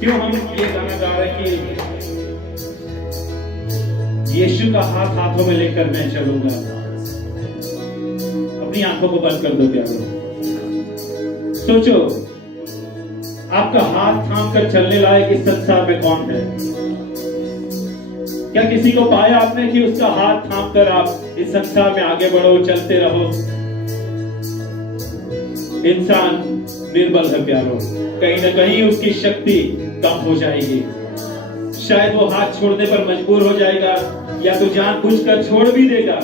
क्यों हम ये गाना गा रहे हैं कि यीशु का हाथ हाथों में लेकर मैं चलूंगा। अपनी आंखों को बंद कर दो प्यारो, सोचो आपका हाथ थाम कर चलने लायक इस संसार में कौन है? क्या किसी को पाया आपने कि उसका हाथ थाम कर आप इस संसार में आगे बढ़ो, चलते रहो? इंसान निर्बल है प्यारो, कहीं ना कहीं उसकी शक्ति कम हो जाएगी। शायद वो हाथ छोड़ने पर मजबूर हो जाएगा, या तो जानबूझकर छोड़ भी देगा,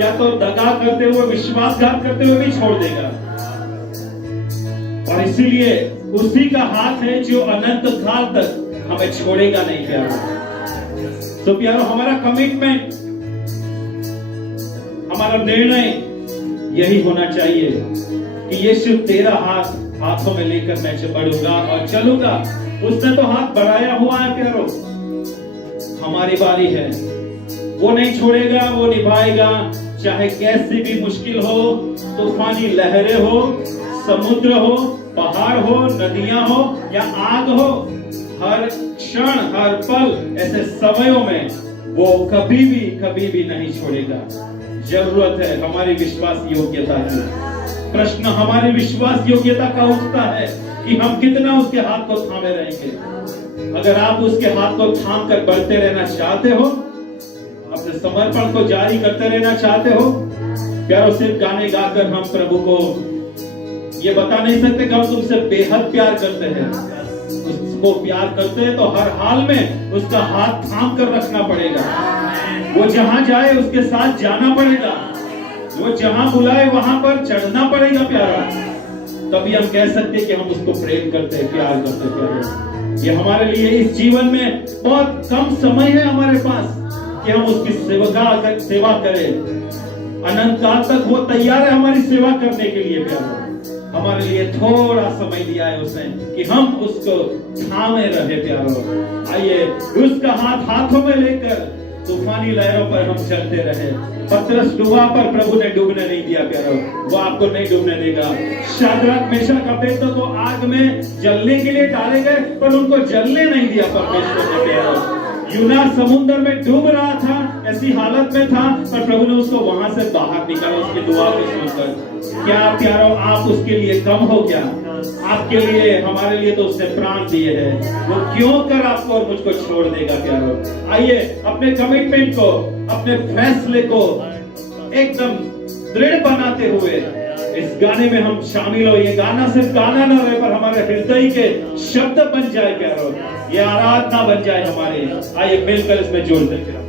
या तो दगा करते हुए, विश्वासघात करते हुए भी छोड़ देगा। और इसीलिए उसी का हाथ है जो अनंत काल तक हमें छोड़ेगा नहीं प्यारो। तो प्यारो, हमारा कमिटमेंट, हमारा निर्णय यही होना चाहिए कि यीशु तेरा हाथ हाथों में लेकर मैं बढ़ूंगा और चलूंगा। उसने तो हाथ बढ़ाया हुआ है प्यारो, हमारी बारी है। वो नहीं छोड़ेगा, वो निभाएगा, चाहे कैसी भी मुश्किल हो, तूफानी लहरें हो, समुद्र हो, पहाड़ हो, नदियां हो या आग हो, हर क्षण, हर पल, ऐसे समयों में वो कभी भी नहीं छोड़ेगा। जरूरत है हमारी विश्वास योग्यता की। प्रश्न हमारी विश्वास योग्यता का उठता है कि हम कितना उसके हाथ को थामे रहेंगे। अगर आप उसके हाथ को थाम कर बढ़ते रहना चाहते हो, अपने समर्पण को जारी करते रहना चाहते हो प्यारो, सिर्फ गाने गाकर हम प्रभु को ये बता नहीं सकते कि हम तुमसे बेहद प्यार करते हैं। उसको प्यार करते हैं तो हर हाल में उसका हाथ थाम कर रखना पड़ेगा। वो जहां जाए उसके साथ जाना पड़ेगा, वो जहां बुलाए वहां पर चढ़ना पड़ेगा प्यारा। तभी हम कह सकते हैं कि हम उसको प्रेम करते हैं, प्यार करते हैं प्यारा। ये हमारे लिए इस जीवन में बहुत कम समय है हमारे पास कि हम उसकी सेवा करें। अनंत काल तक वो तैयार है हमारी सेवा करने के लिए प्यारा। हमारे लिए थोड़ा समय दिया है उसने कि हम उसको थामे रहे प्यारो। आइए उसका हाथ हाथों में लेकर तूफानी लहरों पर हम चलते रहे। पतरस डूबा पर प्रभु ने डूबने नहीं दिया प्यारो, वो आपको नहीं डूबने देगा। शाद्रक, मेशक, अबेदनगो को आग में जलने के लिए डाले गए पर उनको जलने नहीं दिया परमेश्वर ने प्यारो। यूना समुद्र में डूब रहा था, ऐसी हालत में था, पर प्रभु ने उसको वहां से बाहर निकाला उसकी दुआ को सुनकर। क्या प्यारो आप उसके लिए कम हो? क्या आपके लिए, हमारे लिए तो उसने प्राण दिए हैं। वो क्यों कर आपको और मुझको छोड़ देगा प्यारो? आइए अपने कमिटमेंट को, अपने फैसले को एकदम दृढ़ बनाते हुए इस गाने में हम शामिल हो। ये गाना सिर्फ गाना ना रहे पर हमारे हृदय के शब्द बन जाए प्यारो, ये आराधना बन जाए हमारे। आइए मिलकर इसमें जोड़ते हैं।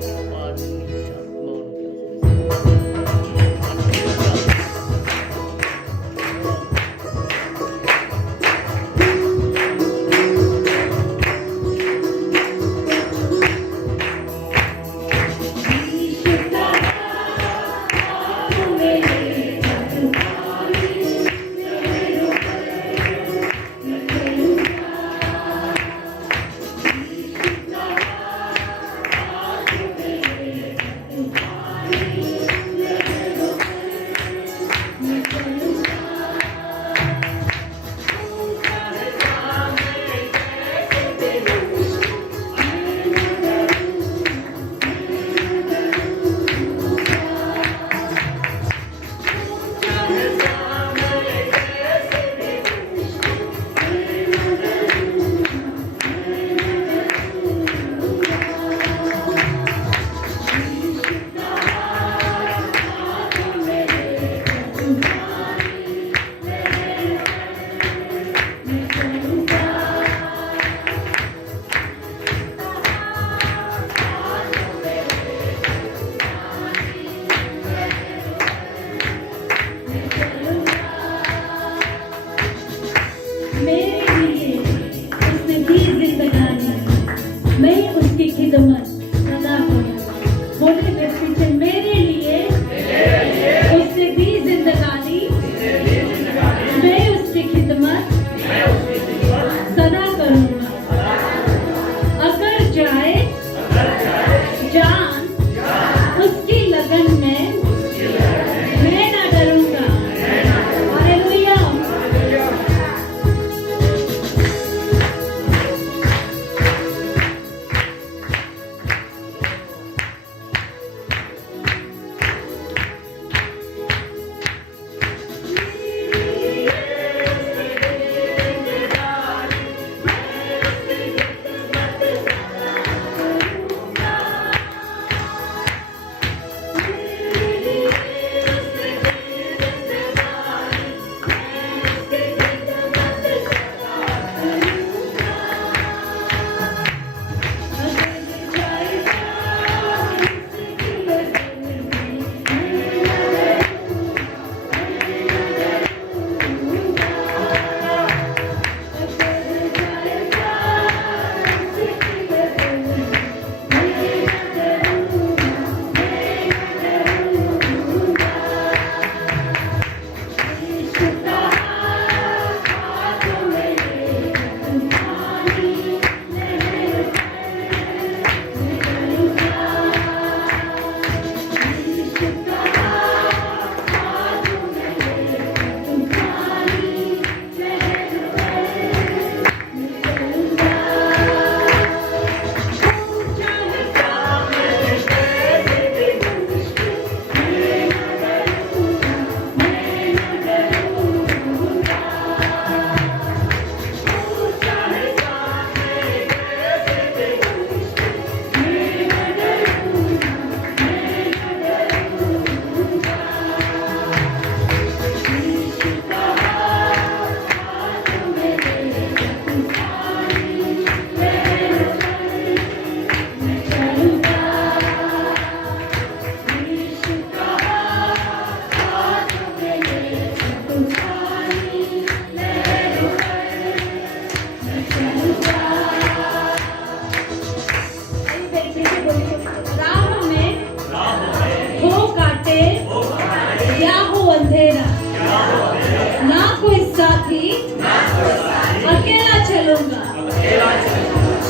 अकेला चलूंगा।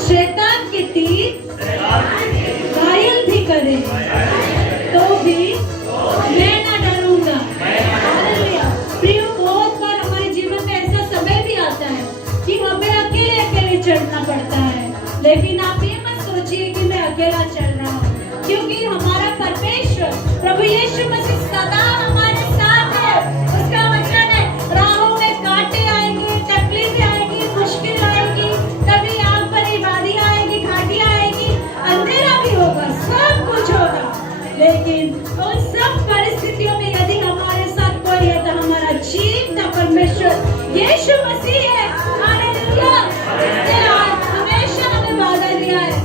शैतान के तीर घायल भी करे तो भी मैं ना डरूंगा। हालेलुया। प्रियो, बहुत बार हमारे जीवन में ऐसा समय भी आता है कि हमें अकेले अकेले चलना पड़ता है, लेकिन आप ये मत सोचिए कि मैं अकेला चल रहा हूँ, क्योंकि हमारा परमेश्वर प्रभु यीशु मसीह सदा हमारे साथ है। उसका वचन है, राहों में कांटे आएंगे, तकलीफें आएंगी, मुश्किल आएगी, कभी आग भरी वादी आएगी, घाटी आएगी, अंधेरा भी होगा, सब कुछ होगा, लेकिन उन सब परिस्थितियों में यदि हमारे साथ कोई है तो हमारा जीवता परमेश्वर यीशु मसीह है। हालेलुया। इसने हमेशा हमें वादा दिया है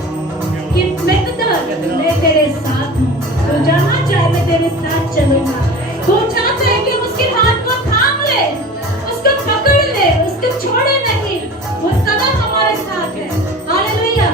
कि मैं तेरे साथ हूँ, तो जहाँ जाए मैं तेरे साथ चलूंगा। वो चाहता है कि उसके हाथ को थाम ले, उसको पकड़ ले, उसको छोड़े नहीं, वो सदा हमारे साथ है। हालेलुया।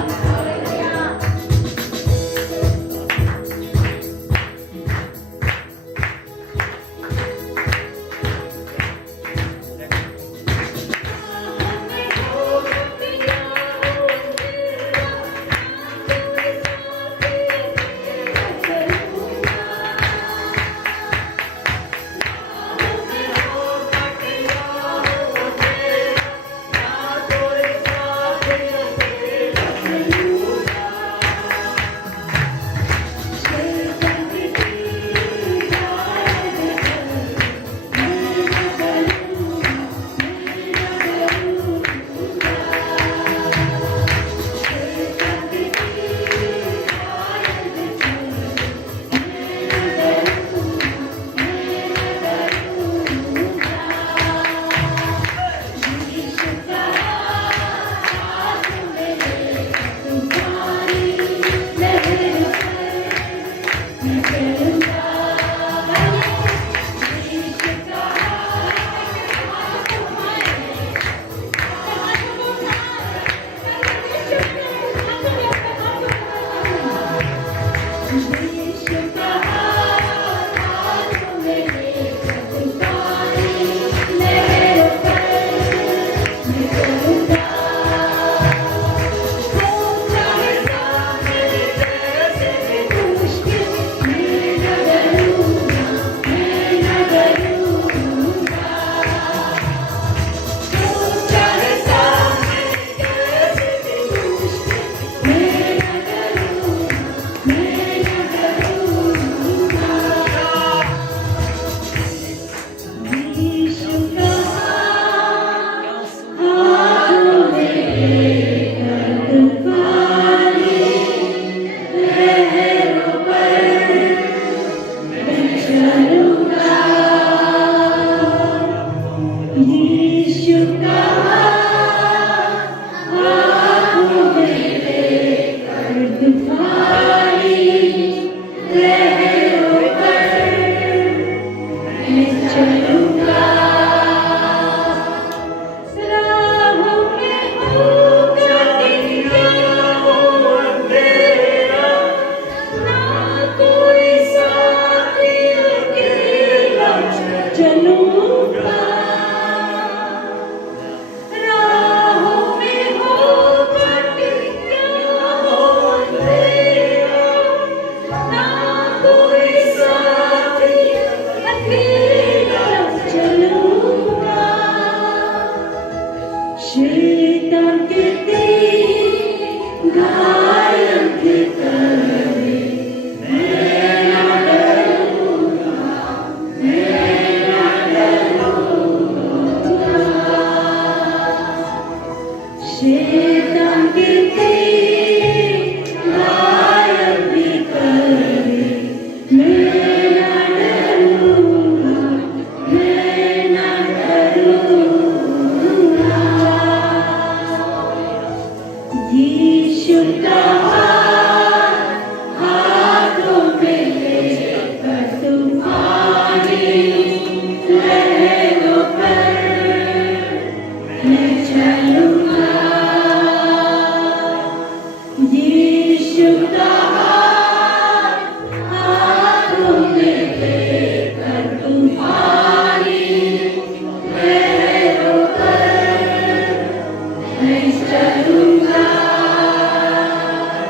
मैं चलूंगा।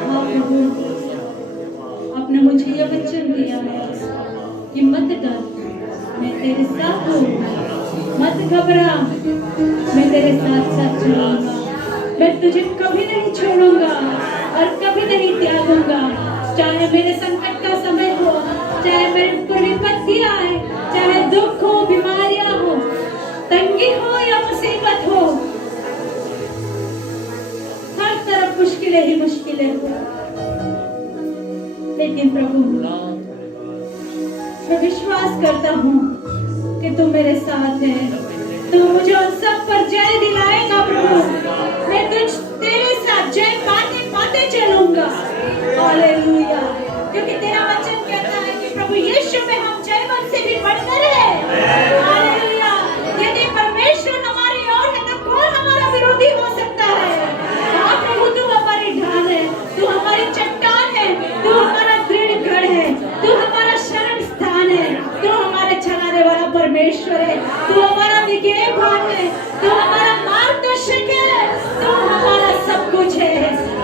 हाँ प्रभु, आपने मुझे यह वचन दिया है कि मत डर, मैं तेरे साथ हूँ, मत घबरा, मैं तेरे साथ साथ चलूंगा। मैं तुझे कभी नहीं छोड़ूंगा और कभी नहीं त्यागूंगा। चाहे मेरे संकट का समय हो, चाहे मेरे ऊपर विपत्तियां आए, चाहे दुख हो, बीमारियां हो, तंगी हो या मुसीबत हो, हर तरफ मुश्किलें ही मुश्किलें हो, लेकिन प्रभु मैं विश्वास करता हूँ कि तू मेरे साथ है। तू मुझे उन सब पर जय दिलाएगा प्रभु। मैं तेरे साथ जय पाते पाते चलूंगा। हालेलुया, क्योंकि तेरा वचन कहता है कि प्रभु यीशु में हम जयवंत से भी बढ़कर है। हालेलुया, यदि परमेश्वर हमारी ओर है तो कौन हमारा विरोधी हो सकता है। हाँ प्रभु, तू हमारी ढाल है, तू हमारी चट्टान है, तू हमारा दृढ़ गढ़ है, तू हमारा शरण स्थान है, तू हमारे छलाने वाला परमेश्वर है, तू हमारा निगहबान है, तू हमारा मार्गदर्शक है, तू हमारा सब कुछ है।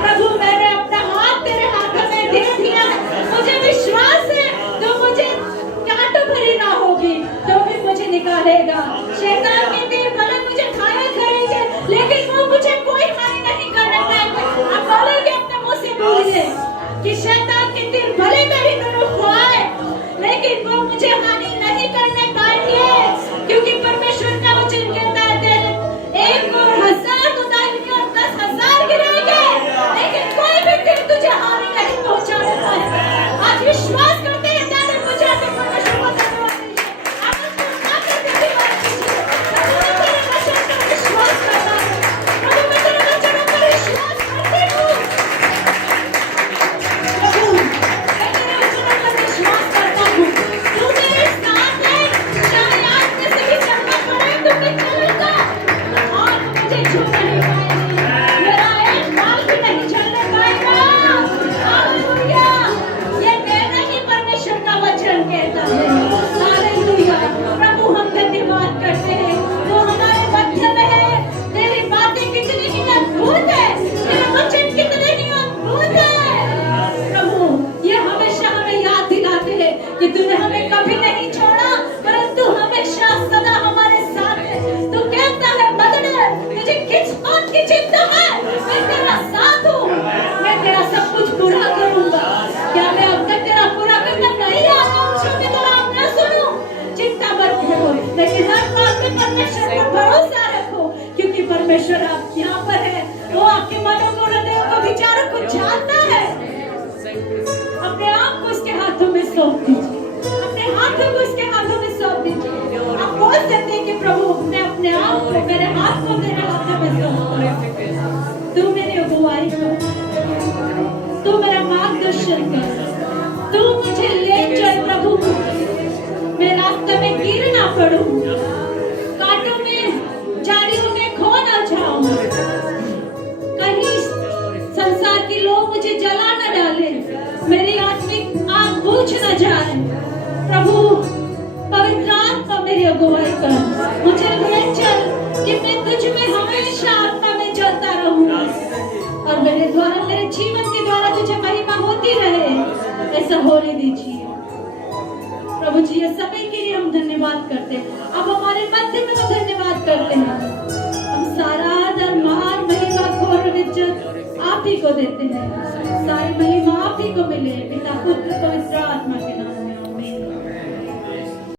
प्रभु मैंने अपना हाथ तेरे हाथों में दे दिया है। मुझे विश्वास है तू मुझे कांटों भरी ना होगी तो भी मुझे निकालेगा। शैतान के तीर भले मुझे घायल करेंगे, लेकिन वो मुझे कोई हानि नहीं करने पाएंगे। आप बोलोगे अपने मुंह से बोलिए कि शैतान के तीर भले मेरी तरफ आए, लेकिन वो मुझे हानि नहीं करने पाएंगे, क्योंकि परमेश्वर का वचन कहता है तेरे एक और 1000 तो दाहिनी और 10,000 गिरेंगे, लेकिन कोई भी तीर तुझे हानि नहीं पहुंचाने पाएगा। आज विश्वास करते हैं तेरे मुझे अपने परमेश्वर को धन्यवाद दीजिए। आप उसको आकर के धन्यवाद दीजिए। मैं तेरे वचन पर विश्वास करता हूँ। प्रभु मैं तेरे वचनों पर विश्वास करती हूँ। प्रभु मैं तेरे वचनों पर विश्वास करता हूँ। तू मेरे साथ है, चाहे आज में से भी चलना पड़े तो मैं चलूंगा। और मुझे छू नहीं पाएगी, मेरा एक बाल भी नहीं चलने पाएगा। हालेलुया, ये कहना ही परमेश्वर का वचन कहता है। हालेलुया, प्रभु हम धन्यवाद करते हैं, वो हमारे मध्य में है। तेरी बातें कितनी ही अद्भुत है, तेरे वचन कितने ही अद्भुत है। प्रभु ये हमेशा हमें याद दिलाते हैं कि तूने हमें कभी नहीं छोड़ा, परंतु हमेशा सदा हमारे साथ है। तू कहता है मत डर, तुझे किस बात की चिंता है, मैं तेरा साथ हूँ, मैं तेरा सब कुछ पूरा करूंगा। क्या मैं अब तक तेरा पूरा करना नहीं आया हूँ कि तेरा अब न सुनूं? चिंता मत करो, लेकिन हर बात में परमेश्वर पर भरोसा रखो, क्योंकि परमेश्वर आप यहाँ पर है। वो आपके मनों को, हृदयों को, विचारों को जानता है। अपने आप को उसके हाथों में सौंप दीजिए, अपने हाथों को उसके हाथों में सौंप दीजिए। आप बोल सकते हैं कि प्रभु मैं अपने आप को, मेरे हाथ को तेरे हाथों में सौंपता हूं। तू मेरी अगुवाई कर, तू मेरा मार्गदर्शन कर, तू मुझे ले चल प्रभु। मैं रास्ते में गिर ना पड़ूं, कांटों में, झाड़ियों में खो ना जाऊं, कहीं संसार के लोग मुझे जला न डाले, मेरी आत्मिक आग बुझ न जाए। प्रभु पवित्र आत्मा मेरी अगुवाई कर, मुझे ले चल कि मैं तुझ में हमेशा आत्मा में जलता रहूं और मेरे द्वारा, मेरे जीवन के द्वारा तुझे महिमा होती रहे। ऐसा होने दीजिए प्रभु जी। ये समय के लिए हम धन्यवाद करते हैं। अब हमारे मध्य में तो धन्यवाद करते हैं। हम सारा आदर, मान, महिमा, गौरव, इज्जत आप ही को देते हैं। सारी महिमा आप ही को मिले। पिता, पुत्र, पवित्र आत्मा